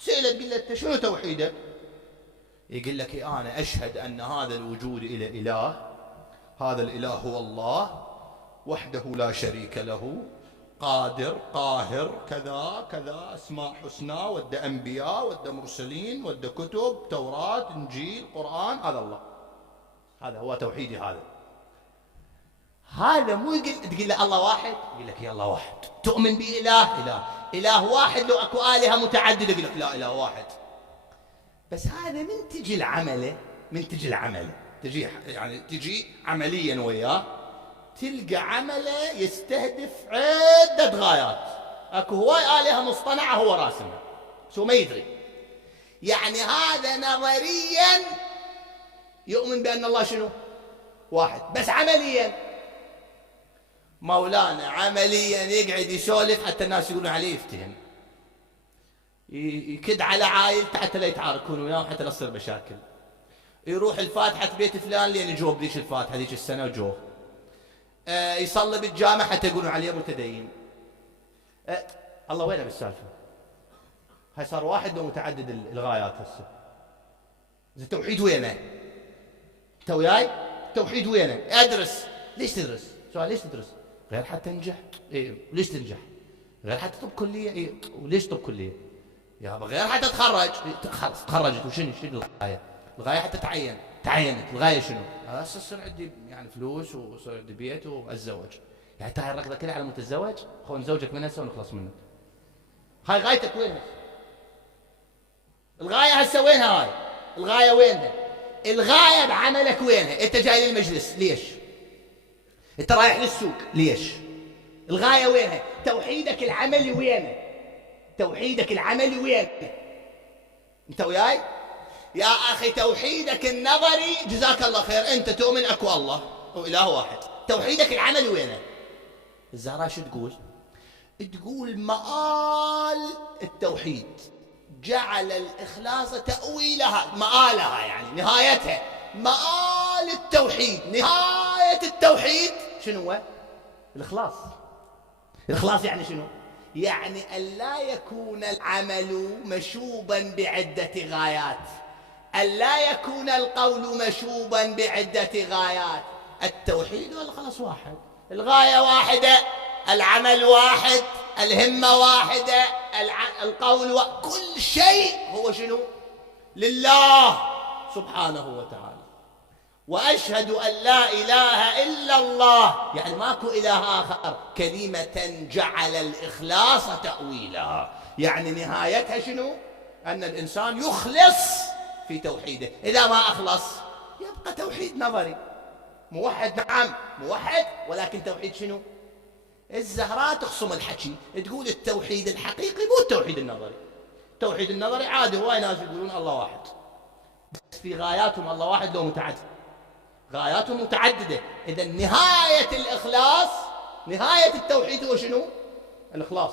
تسأله تقول له أنت شنو توحيدك؟ يقول لك أنا أشهد أن هذا الوجود إلى إله، هذا الإله هو الله وحده لا شريك له، قادر قاهر كذا كذا، أسماء حسنى، ودى أنبياء، ودى مرسلين، ودى كتب، توراة، إنجيل، قرآن، هذا الله. هذا هو توحيدي. هذا مو تقول له الله واحد، يقول لك يا الله واحد. تؤمن بإله، إله واحد، لو أكو آلهة متعددة يقول لك لا، إله واحد. بس هذا من تجي العمل تجي يعني تجي عمليا وياه، تلقى عمله يستهدف عدة غايات. اكو هواي آلهة مصطنعة هو راسمها شو ما يدري. يعني هذا نظريا يؤمن بأن الله شنو؟ واحد. بس عمليا مولانا عمليا يقعد يسولف حتى الناس يقولون عليه يفتهم، يكد على عائلته حتى لا يتعاركون وياه، حتى لا تصير مشاكل. يروح الفاتحة بيت فلان لين يجوب ذيك الفاتحة ذيك السنة وجوه. يصلي بالجامع حتى يقولون عليه متدين. الله وينه بالسالفة؟ هاي صار واحد ومتعدد الغايات هسه. التوحيد وينه؟ انت وياي؟ التوحيد وينه؟ ادرس. ليش تدرس؟ سؤال ليش تدرس؟ غير حتى تنجح. إيه ليش تنجح؟ غير حتى طب كلية. إيه وليش طب كلية؟ يابا غير حتى تخرج. تخرجت وشنو الغاية؟ الغاية حتى تعينت. الغاية شنو؟ هسه يصير عندي يعني فلوس ويصير عندي بيت واتزوج. يعني تاي الركضة كلها على متزوج؟ خون زوجك من هسه ونخلص منك. هاي غايتك وينها؟ الغاية هسه وينها؟ هاي الغاية وينها؟ الغاية بعملك وينها؟ انت جاي للمجلس ليش؟ انت رايح للسوق ليش؟ الغاية وينها؟ توحيدك العملي وينه؟ توحيدك العملي وينه؟ انت وياي؟ يا أخي توحيدك النظري جزاك الله خير، أنت تؤمن أكو الله وإله واحد. توحيدك العملي وينه؟ الزهراء شو تقول؟ تقول مآل التوحيد جعل الإخلاص تأويلها، مآلها يعني نهايتها مآل التوحيد. نهاية التوحيد شنو هو؟ الإخلاص. الإخلاص يعني شنو؟ يعني أن لا يكون العمل مشوبا بعدة غايات، أن لا يكون القول مشوبا بعدة غايات. التوحيد والخلاص واحد، الغاية واحدة، العمل واحد، الهمة واحدة، القول كل شيء هو شنو؟ لله سبحانه وتعالى. وأشهد أن لا إله إلا الله، يعني ماكو إله آخر. كلمة جعل الإخلاص تأويلا، يعني نهايتها شنو؟ أن الإنسان يخلص في توحيده. إذا ما أخلص يبقى توحيد نظري. موحد نعم موحد، ولكن توحيد شنو؟ الزهراء تخصم الحكي، تقول التوحيد الحقيقي مو التوحيد النظري. التوحيد النظري عادي هواي ناس يقولون الله واحد، بس في غاياتهم الله واحد لو متعدد، غاياتهم متعددة. إذا نهاية الإخلاص، نهاية التوحيد هو شنو؟ الإخلاص.